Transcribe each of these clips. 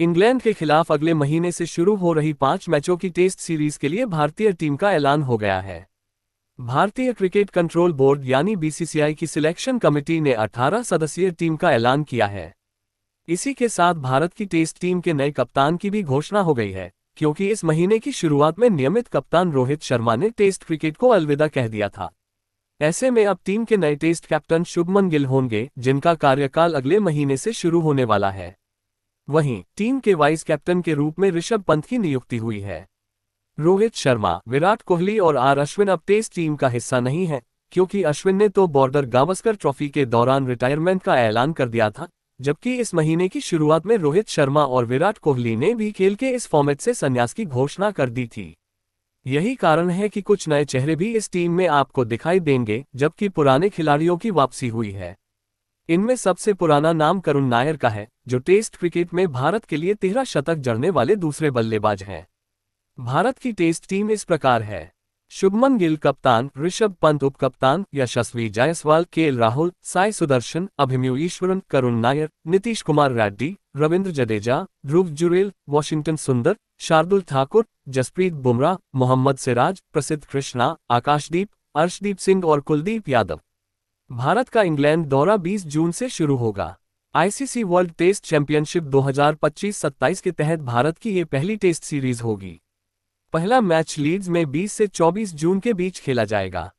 England के खिलाफ अगले महीने से शुरू हो रही 5 मैचों की टेस्ट सीरीज के लिए भारतीय टीम का ऐलान हो गया है। भारतीय क्रिकेट कंट्रोल बोर्ड यानी बीसीसीआई की सिलेक्शन कमेटी ने 18 सदस्यीय टीम का ऐलान किया है। इसी के साथ भारत की टेस्ट टीम के नए कप्तान की भी घोषणा हो गई है, क्योंकि इस महीने की शुरुआत में नियमित कप्तान रोहित शर्मा ने टेस्ट क्रिकेट को अलविदा कह दिया था। ऐसे में अब टीम के नए टेस्ट कैप्टन शुभमन गिल होंगे, जिनका कार्यकाल अगले महीने से शुरू होने वाला है। वहीं टीम के वाइस कैप्टन के रूप में ऋषभ पंत की नियुक्ति हुई है। रोहित शर्मा, विराट कोहली और अश्विन अब टेस्ट टीम का हिस्सा नहीं है, क्योंकि अश्विन ने तो बॉर्डर गावस्कर ट्रॉफी के दौरान रिटायरमेंट का ऐलान कर दिया था, जबकि इस महीने की शुरुआत में रोहित शर्मा और विराट कोहली ने भी खेल के इस फॉर्मेट से संन्यास की घोषणा कर दी थी। यही कारण है कि कुछ नए चेहरे भी इस टीम में आपको दिखाई देंगे, जबकि पुराने खिलाड़ियों की वापसी हुई है। इनमें सबसे पुराना नाम करुण नायर का है, जो टेस्ट क्रिकेट में भारत के लिए 13 शतक जड़ने वाले दूसरे बल्लेबाज हैं। भारत की टेस्ट टीम इस प्रकार है: शुभमन गिल कप्तान, ऋषभ पंत उपकप्तान, यशस्वी जायसवाल, केएल राहुल, साई सुदर्शन, अभिमन्यु ईश्वरन, करुण नायर, नीतीश कुमार रेड्डी, रविंद्र जडेजा, ध्रुव जुरेल, वॉशिंगटन सुंदर, शार्दुल ठाकुर, जसप्रीत बुमराह, मोहम्मद सिराज, प्रसिद्ध कृष्णा, आकाशदीप, अर्शदीप सिंह और कुलदीप यादव। भारत का इंग्लैंड दौरा 20 जून से शुरू होगा। आईसीसी वर्ल्ड टेस्ट चैंपियनशिप 2025-27 के तहत भारत की ये पहली टेस्ट सीरीज होगी। पहला मैच लीड्स में 20 से 24 जून के बीच खेला जाएगा।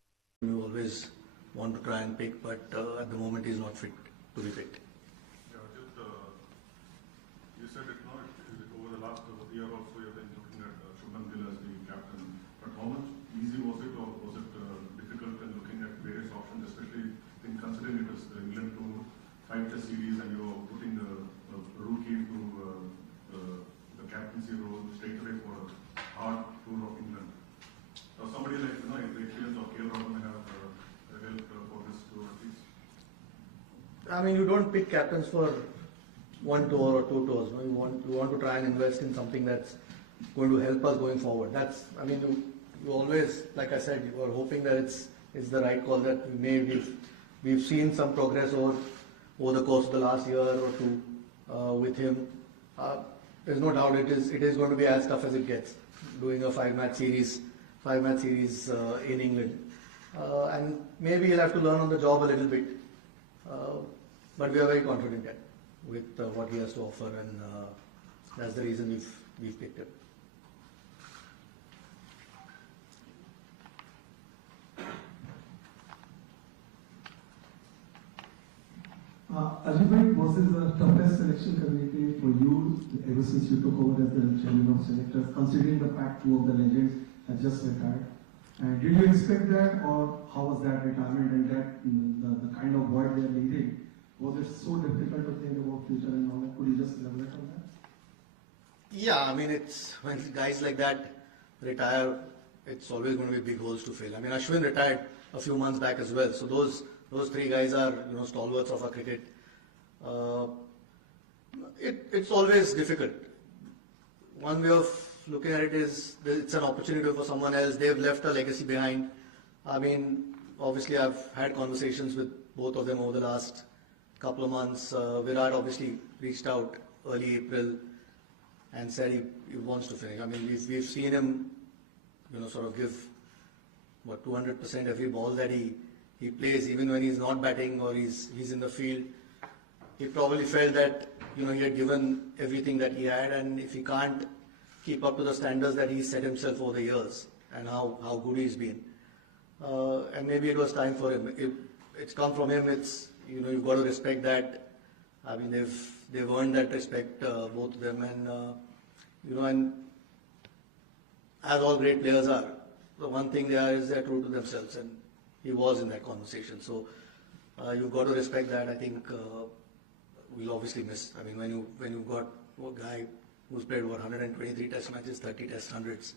Fight the series and you're putting a rookie to the captaincy role straight away for a hard tour of England. So somebody like the experience of KL Rahul may have helped for this tour at least. I mean, you don't pick captains for one tour or two tours. No? You want to try and invest in something that's going to help us going forward. That's, I mean, you always, like I said, you are hoping that it's the right call that we made. We've seen some progress over the course of the last year or two with him. There's no doubt it is going to be as tough as it gets, doing a five-match series in England. And maybe he'll have to learn on the job a little bit. But we are very confident with what he has to offer, and that's the reason we've picked him. Ajay, was this the toughest selection committee for you ever since you took over as the chairman of selectors, considering the fact two of the legends have just retired? And did you expect that, or how was that retirement and that the kind of void they are leading? Was it so difficult to think about future and all that? Could you just elaborate on that? Yeah, I mean, it's when guys like that retire, it's always going to be big holes to fill. I mean, Ashwin retired a few months back as well, so those three guys are stalwarts of our cricket. It's always difficult. One way of looking at it is it's an opportunity for someone else. They've left a legacy behind. I mean, obviously I've had conversations with both of them over the last couple of months. Virat obviously reached out early April and said he wants to finish. I mean, we've seen him, sort of give 200% every ball that he plays, even when he's not batting or he's in the field. He probably felt that he had given everything that he had, and if he can't keep up to the standards that he set himself over the years and how good he's been, and maybe it was time for him. It's come from him. It's you've got to respect that. I mean, they've earned that respect, both of them, and and as all great players are, the one thing they are is they're true to themselves, and he was in that conversation. So you've got to respect that. I think we'll obviously miss. I mean, when you've got a guy who's played 123 test matches, 30 test hundreds,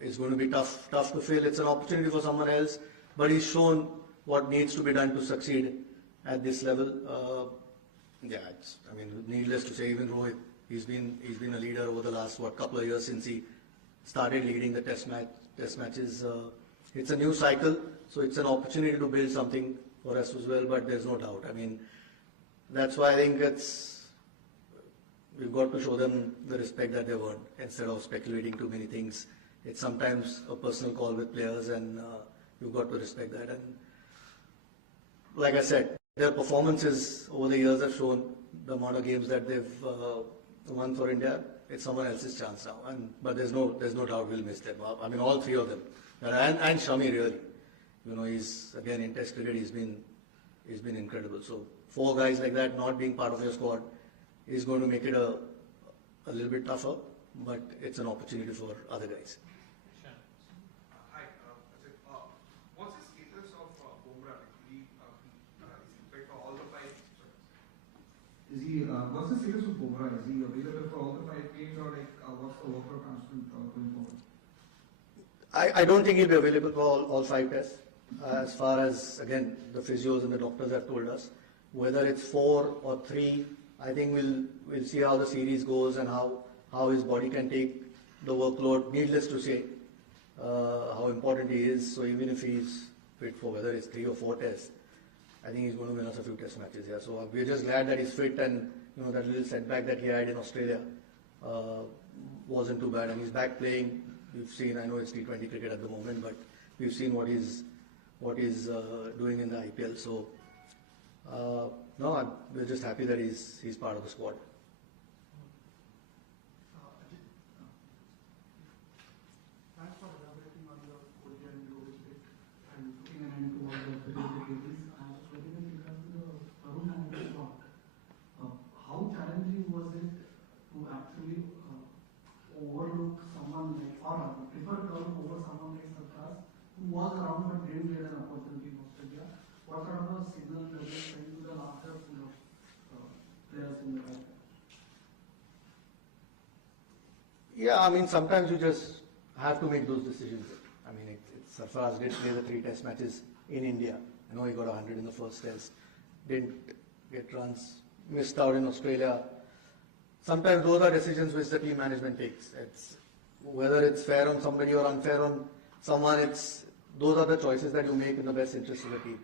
it's going to be tough to fill. It's an opportunity for someone else, but he's shown what needs to be done to succeed at this level. I mean, needless to say, even Rohit, he's been a leader over the last couple of years since he started leading the test matches. It's a new cycle, so it's an opportunity to build something for us as well. But there's no doubt. I mean, that's why I think we've got to show them the respect that they've earned instead of speculating too many things. It's sometimes a personal call with players, and you've got to respect that. And like I said, their performances over the years have shown the amount of games that they've won for India. It's someone else's chance now, but there's no doubt we'll miss them. I mean, all three of them, and Shami really. You know, he's again in Test cricket. He's been incredible. So 4 guys like that not being part of your squad is going to make it a little bit tougher, but it's an opportunity for other guys. Hi, what's the status of Bumrah? Is he fit for all the 5? What's the status of Bumrah? Is he available for all the 5 games, or what's the workload constant going forward? I don't think he'll be available for all 5 tests. As far as, again, the physios and the doctors have told us, whether it's 4 or 3, I think we'll see how the series goes and how his body can take the workload. Needless to say, how important he is. So even if he's fit for whether it's 3 or 4 tests, I think he's going to win us a few test matches. Yeah. So we're just glad that he's fit, and you know that little setback that he had in Australia wasn't too bad, and he's back playing. We've seen, I know it's T20 cricket at the moment, but we've seen what he's doing in the IPL. So no, we're just happy that he's part of the squad. Thanks for elaborating on the Kohli and Rohit bit and putting an end to all the critical cases. When it comes to the Tarun and the squad, how challenging was it to actually overlook someone like, or prefer Tarun over someone like Sarkar, who was around but didn't get an opportunity in Australia? What sort of a signal does it send to the larger pool of players in the country? Yeah, I mean, sometimes you just have to make those decisions. I mean, Sarfaraz did play the 3 test matches in India. I know he got 100 in the first test, didn't get runs, missed out in Australia. Sometimes those are decisions which the team management takes. Whether it's fair on somebody or unfair on someone, those are the choices that you make in the best interest of the team.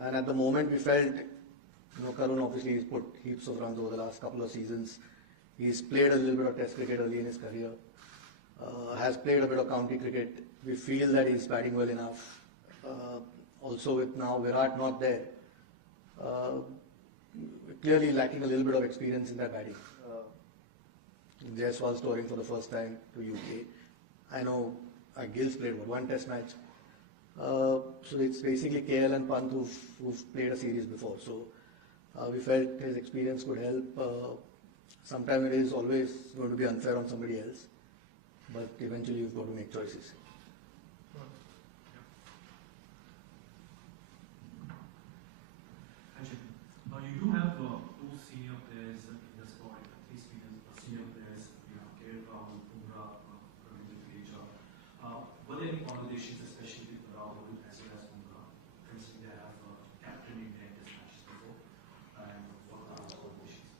And at the moment, we felt, Karun obviously he's put heaps of runs over the last couple of seasons. He's played a little bit of Test cricket early in his career. Has played a bit of county cricket. We feel that he's batting well enough. Also with now Virat not there, clearly lacking a little bit of experience in that batting. Jaiswal's touring for the first time to UK. I know Gill's played 1 test match. So it's basically KL and Pant who've played a series before. So we felt his experience could help. Sometimes it is always going to be unfair on somebody else, but eventually you've got to make choices. You do have 2 senior players in the squad, 3 senior players, KL Rahul, Bumrah, were there any conversations, especially with Rahul as well as Bumrah, considering they have captain in their test matches before, and what are the conversations?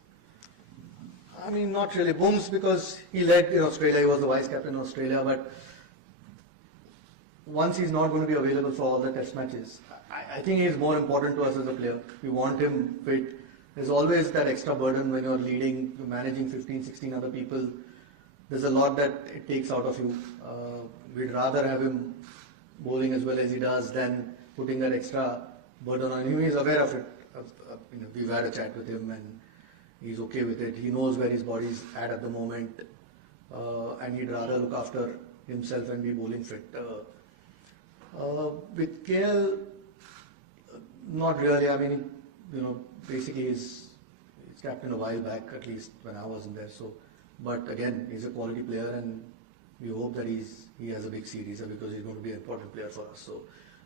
I mean, not really. Booms, because he led in Australia, he was the vice captain in Australia, but once he's not going to be available for all the test matches, I think he's more important to us as a player. We want him fit. There's always that extra burden when you're leading, you're managing 15, 16 other people. There's a lot that it takes out of you. We'd rather have him bowling as well as he does than putting that extra burden on him. He's aware of it. We've had a chat with him and he's okay with it. He knows where his body's at the moment, and he'd rather look after himself and be bowling fit. With KL, not really. I mean, basically he's captain a while back, at least when I wasn't there. So, but again, he's a quality player, and we hope that he has a big series because he's going to be an important player for us. So,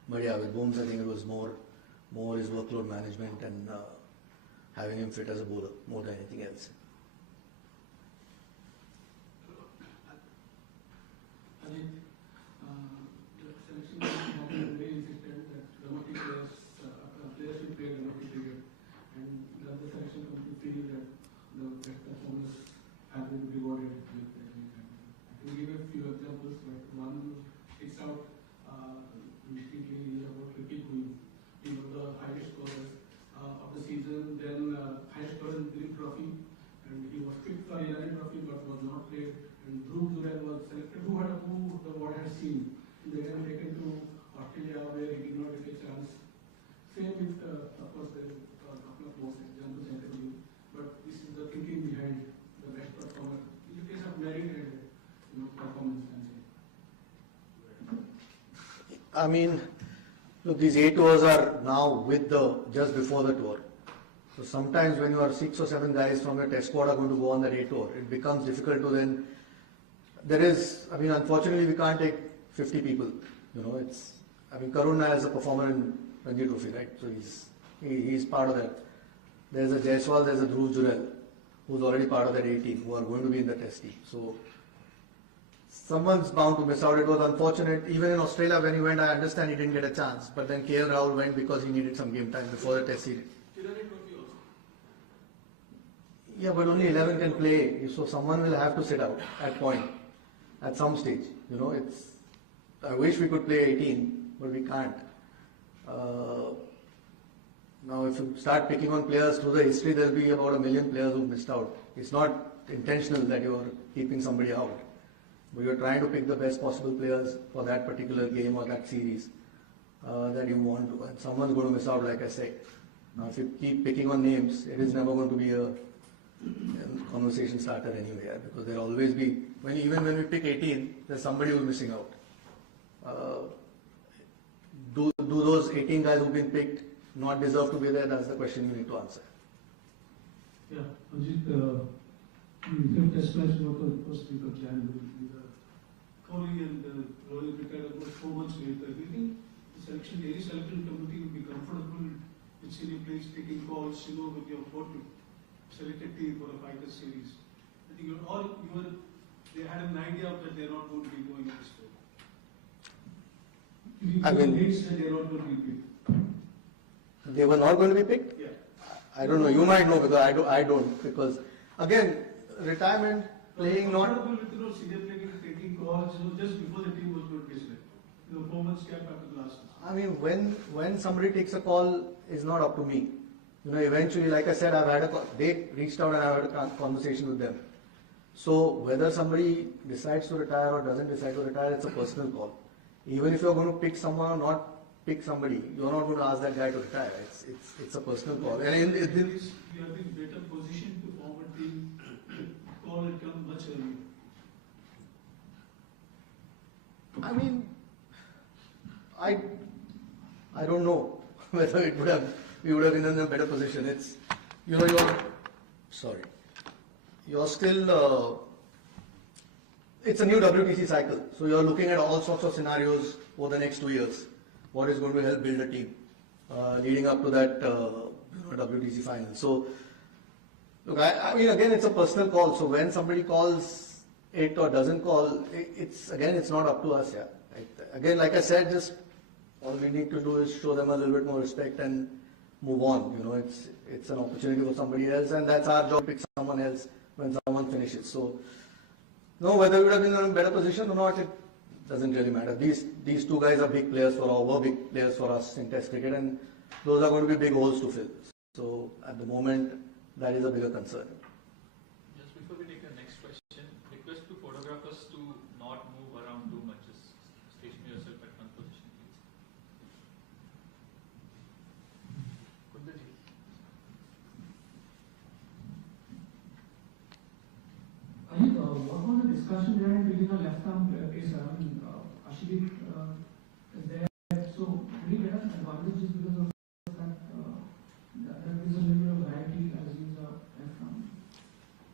but yeah, with Booms, I think it was more his workload management and having him fit as a bowler more than anything else. The selection has been very insistent that domestic players should play domestic cricket, and the selection committee feel that the best performers have been rewarded with the I can give a few examples, but one sticks out distinctly about Ricky Queen. The highest scorers of the season, then highest scorer in the Green Trophy, And Dhruv Jural was selected, who the world has seen. They were taken to Australia where he did not get a chance. Same with, of course, there is a couple of more examples I can give, but this is the thinking behind the best performer. In the case of merit and performance, I'm saying. I mean, look, these A tours are now with just before the tour. So sometimes when you are 6 or 7 guys from your test squad are going to go on that A tour, it becomes difficult to then. Unfortunately, we can't take 50 people. Karun as a performer in Ranji Trophy, right? So he's part of that. There's a Jaiswal, there's a Dhruv Jural, who's already part of that 18, who are going to be in the test team. So someone's bound to miss out. It was unfortunate. Even in Australia when he went, I understand he didn't get a chance. But then KL Rahul went because he needed some game time before the test series. Yeah, but only 11 can play. So someone will have to sit out at some stage. I wish we could play 18, but we can't. Now if you start picking on players through the history, there will be about 1 million players who missed out. It's not intentional that you're keeping somebody out. But you're trying to pick the best possible players for that particular game or that series that you want to. And someone's going to miss out, like I said. Now, if you keep picking on names, it is never going to be a conversation starter anyway, because there'll always be, even when we pick 18, there's somebody who's missing out. Do those 18 guys who've been picked not deserve to be there? That's the question you need to answer. Yeah, Ajit, the fifth test match was the first week of January. Kohli and Rohit retired about 4 months later. Do you think any selection committee will be comfortable with senior players taking calls, with your selected team for a fighter series? I think they had an idea that they're not going to be going this way. They're not going to be picked. They were not going to be picked? Yeah. I don't know. You might know because I don't. Because again, retirement, playing not. Comfortable with senior players taking calls just before the team was going to be selected. 4 months gap after the last one. When somebody takes a call, is not up to me. Eventually, like I said, they reached out and I had a conversation with them. So whether somebody decides to retire or doesn't decide to retire, it's a personal call. Even if you're going to pick someone or not pick somebody, you're not going to ask that guy to retire. It's a personal call. And you have been better positioned to form a team to call it come much earlier. I don't know whether we would have been in a better position. You're still, it's a new WTC cycle. So you're looking at all sorts of scenarios over the next 2 years. What is going to help build a team leading up to that WTC final. So, look, again, it's a personal call. So when somebody calls it or doesn't call, it's not up to us. Yeah. Again, like I said, just all we need to do is show them a little bit more respect and move on. It's an opportunity for somebody else, and that's our job to pick someone else when someone finishes. So, no, whether we would have been in a better position or not, it doesn't really matter. These two guys are big players were big players for us in Test cricket, and those are going to be big holes to fill. So, at the moment, that is a bigger concern. Just before we take the next question, request to photographers to not move around too much. Just station yourself at one position, please. Kundaji. What was the discussion there in building a left-arm pacer? Ashik is there, so we get an advantage because of that. There is a little bit of variety as he's a left-arm.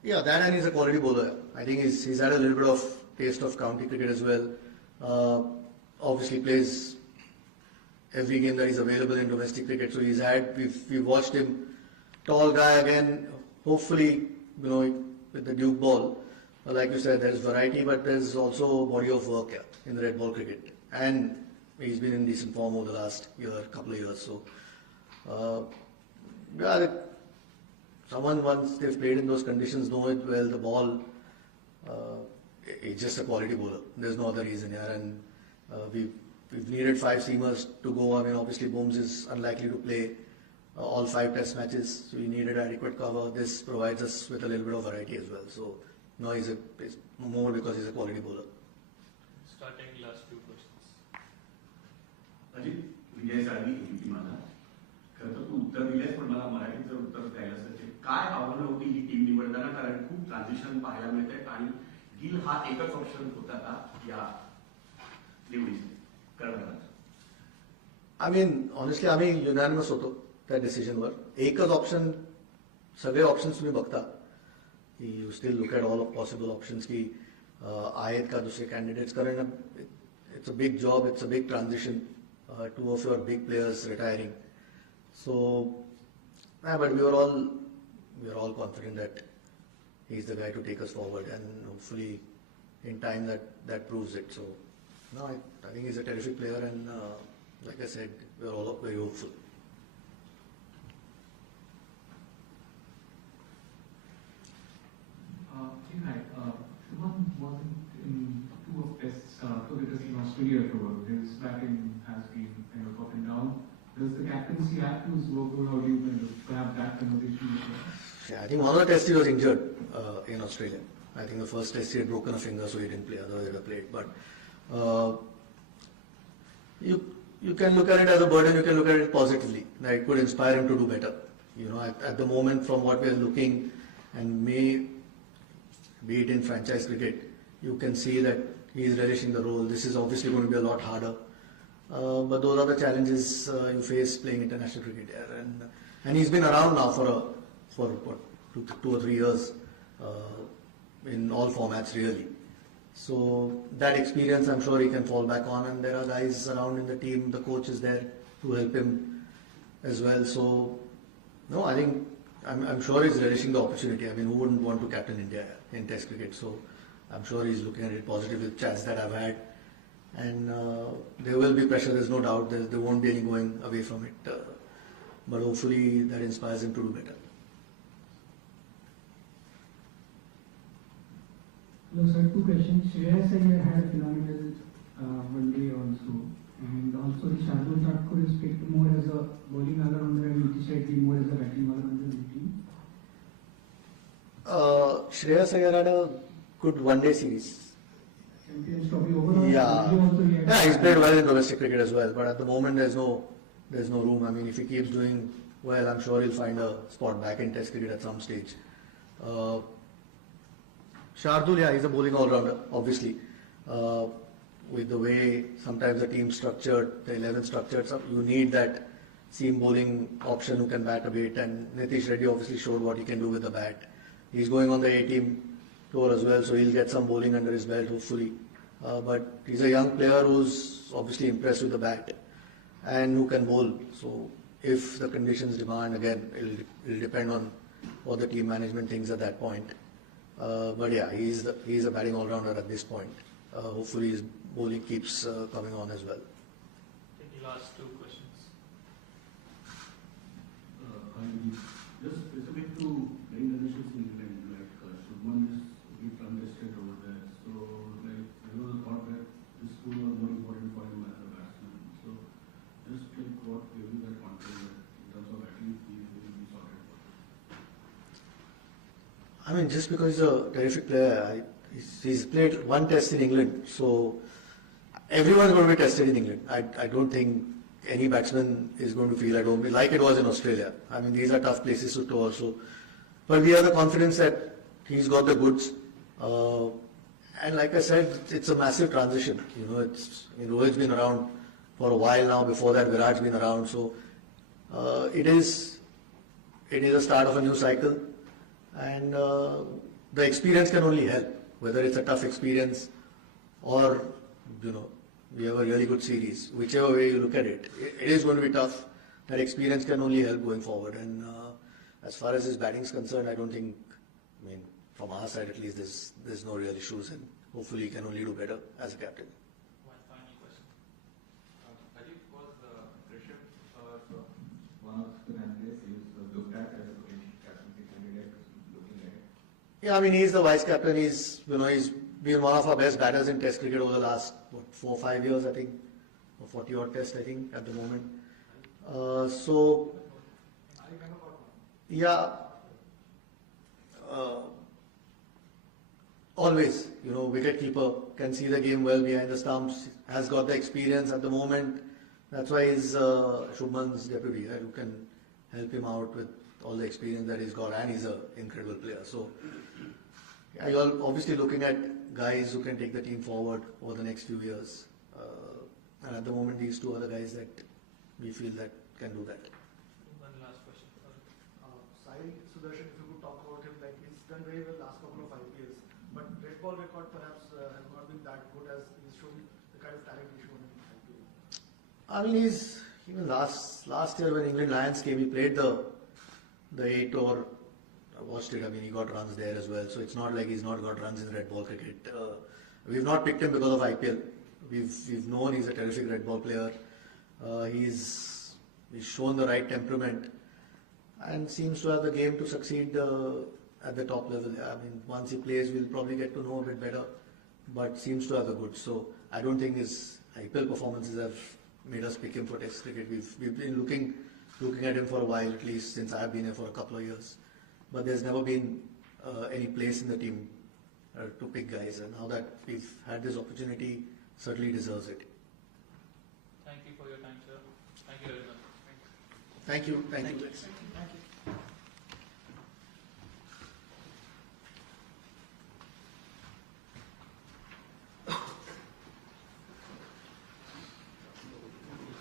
Yeah, that and he's a quality bowler. I think he's had a little bit of taste of county cricket as well. Obviously plays every game that is available in domestic cricket. So we've watched him, tall guy again. Hopefully, with the Duke ball, like you said, there's variety, but there's also body of work in the red ball cricket, and he's been in decent form over the last couple of years. So, someone once they've played in those conditions know it well. The ball, it's just a quality bowler. There's no other reason here, and we've needed 5 seamers to go. Obviously, Booms is unlikely to play all 5 test matches, so we needed adequate cover. This provides us with a little bit of variety as well. So No, he's more because he's a quality bowler. Starting last few questions. Ajit विजयसाठी होती माझा खरं तर तू उत्तर the less पण मला मराठीत जर उत्तर द्यायला असेल तर काय आव्हानं होती ही टीम निवडताना कारण खूप ट्रान्झिशन पाहायला मिळत आहेत आणि गिल हा एकच ऑप्शन होता का या निवडीसाठी कर्णधाराचा I mean, honestly, आम्ही युनॅनिमस होतो त्या डिसिजनवर. एकच ऑप्शन, सगळे ऑप्शन्स तुम्ही बघता, you still look at all of possible options की आहेत का दुसरे कॅन्डिडेट्स, कारण it's a big job, it's a big transition, two of your big players retiring. So but we are all confident that he is the guy to take us forward, and hopefully in time that proves it. So no, I think he's a terrific player, and like I said, we're all very hopeful. Hi, Shubham wasn't in two of tests, so it is in Australia tour. His batting has been kind of up and down. Does the captaincy add to his workload? How do you kind of have that conversation with him? Yeah, I think one of the tests he was injured in Australia. I think the first test he had broken a finger, so he didn't play. Otherwise, he would have played. But you can look at it as a burden. You can look at it positively. That it could inspire him to do better. You know, at the moment, from what we are looking, and be it in franchise cricket, you can see that he is relishing the role. This is obviously going to be a lot harder. But those are the challenges you face playing international cricket here, and he's been around now for what, 2 or 3 years in all formats really. So that experience, I'm sure he can fall back on, and there are guys around in the team. The coach is there to help him as well. So no, I think I'm sure he's relishing the opportunity. I mean, who wouldn't want to captain India in Test cricket? So I'm sure he's looking at it positive with chats that I've had. And there will be pressure, there's no doubt. There won't be any going away from it. But hopefully that inspires him to do better. Hello sir, two questions. Shreyas Iyer had a phenomenal one day also. And also the Shardul Thakur is picked more as a bowling all-rounder and Nitish Reddy more as a batting all-rounder in the team. Shreyas Iyer had a good one-day series. Champions Trophy overall. Yeah, Also he had he's played well in domestic cricket as well. But at the moment, there's no room. I mean, if he keeps doing well, I'm sure he'll find a spot back in Test cricket at some stage. Shardul, yeah, he's a bowling all-rounder, obviously. With the way sometimes the team's structured, the 11 structured, so you need that seam bowling option who can bat a bit. And Nitish Reddy obviously showed what he can do with the bat. He's going on the A-team tour as well, so he'll get some bowling under his belt, hopefully. But he's a young player who's obviously impressed with the bat and who can bowl. So if the conditions demand, again, it'll depend on what the team management thinks at that point. But yeah, he's a batting all-rounder at this point. Hopefully his bowling keeps coming on as well. Take the last two questions. Just specific to playing conditions in England, like Shubman is a bit unrested over there. So like there was a thought that this school was more important for him as a batsman. So just like what gave you that confidence in terms of at least he will be sorted for this? I mean, just because he's a terrific player, he's played one test in England, so everyone's going to be tested in England. I don't think any batsman is going to feel at home like it was in Australia. I mean, these are tough places to tour. So, but we have the confidence that he's got the goods. And like I said, it's a massive transition. You know, Rohit's been around for a while now. Before that, Virat's been around. So it is a start of a new cycle, and the experience can only help. Whether it's a tough experience or we have a really good series, whichever way you look at it, it is going to be tough. That experience can only help going forward. And as far as his batting is concerned, I don't think, from our side at least, there's no real issues, and hopefully he can only do better as a captain. One final question. Ajit, was Rishabh one of the candidates he was looked at as a potential captaincy candidate looking at it? Yeah, I mean, he's the vice captain. He's been one of our best batters in Test cricket over the last 4 or 5 years, I think, or 40 odd Tests, I think, at the moment. So, yeah, always, wicket keeper, can see the game well behind the stumps, has got the experience at the moment. That's why he's Shubman's deputy, right, who can help him out with all the experience that he's got, and he's an incredible player. So, you're obviously looking at guys who can take the team forward over the next few years. And at the moment, these two are the guys that we feel that can do that. One last question. Sai Sudarshan, if you could talk about him, like he's done very well last couple of IPLs, but red ball record perhaps has not been that good as he's shown the kind of talent he's shown in IPL. I mean, he's even last year when England Lions came, he played the 8 over. I watched it. I mean, he got runs there as well. So it's not like he's not got runs in red ball cricket. We've not picked him because of IPL. We've known he's a terrific red ball player. He's shown the right temperament and seems to have the game to succeed at the top level. I mean, once he plays, we'll probably get to know a bit better. But seems to have the goods. So I don't think his IPL performances have made us pick him for Test cricket. We've been looking at him for a while, at least since I've been here for a couple of years. But there's never been any place in the team to pick guys. And now that we've had this opportunity, certainly deserves it. Thank you for your time, sir. Thank you very much. Thank you. Thank you.